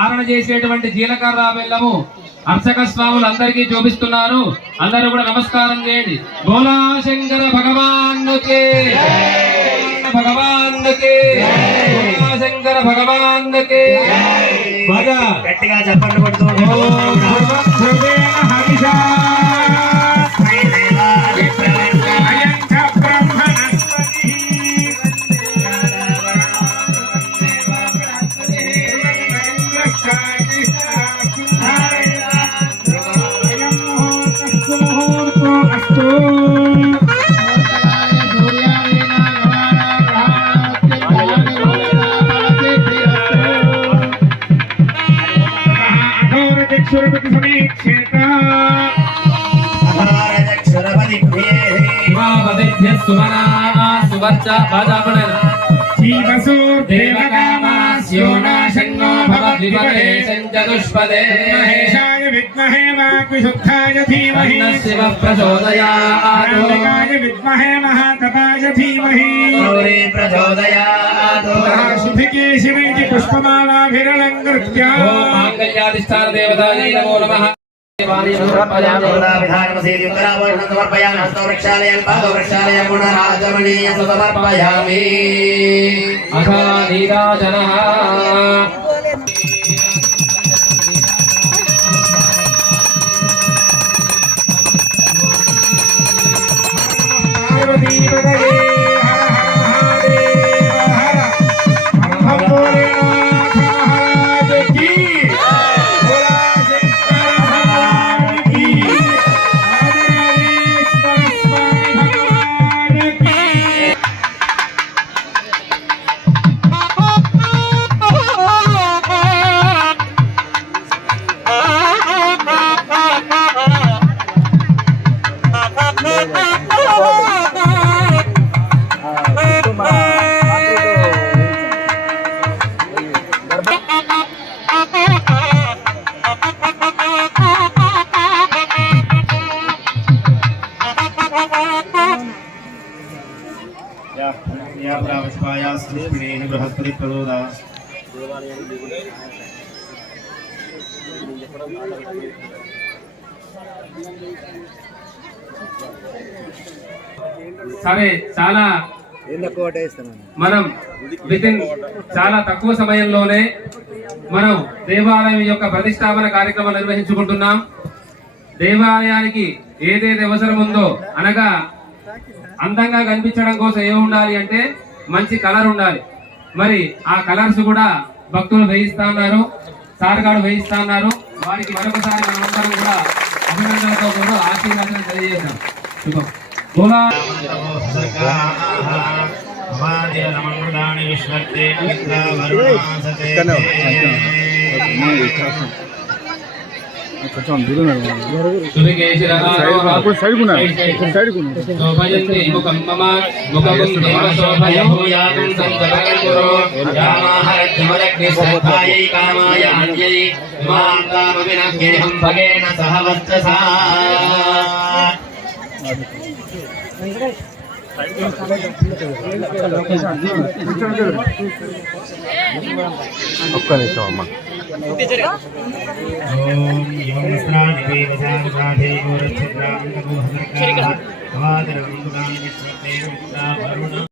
ధారణ చేసేటువంటి జీలకర్ర బెల్లము అర్చక స్వాములు అందరికీ చూపిస్తున్నారు. అందరూ కూడా నమస్కారం చేయండి. బోలా శంకర భగవాన్కే, భగవాన్కే, బోలా శంకర భగవాన్కే. బాగా గట్టిగా చెప్పండి కొడుతూ विद्महे वाक्विशुद्धाय धीमहि शिवः प्रचोदयात् विद्महे महातपाय धीमहि प्रचोदयात् शुभिके शिवेति पुष्पमालाभिरलङ्कृत्य माङ्गल्याधिष्ठान देवतायै नमो नमः. बृहस्पति प्रदोदा సరే, చాలా మనం వితిన్ చాలా తక్కువ సమయంలోనే మనం దేవాలయం యొక్క ప్రతిష్టాపన కార్యక్రమం నిర్వహించుకుంటున్నాం. దేవాలయానికి ఏదైతే అవసరం ఉందో అనగా అందంగా కనిపించడం కోసం ఏం ఉండాలి అంటే మంచి కలర్ ఉండాలి. మరి ఆ కలర్స్ కూడా భక్తులు వేయిస్తా ఉన్నారు, సార్గాడు వేయిస్తా ఉన్నారు. వారికి మరొకసారి మనమందరం కూడా అభినందనతో కూడా ఆశీర్వాదం తెలియజేశాం. శుభం. ఒక్క నిమిషం అమ్మా.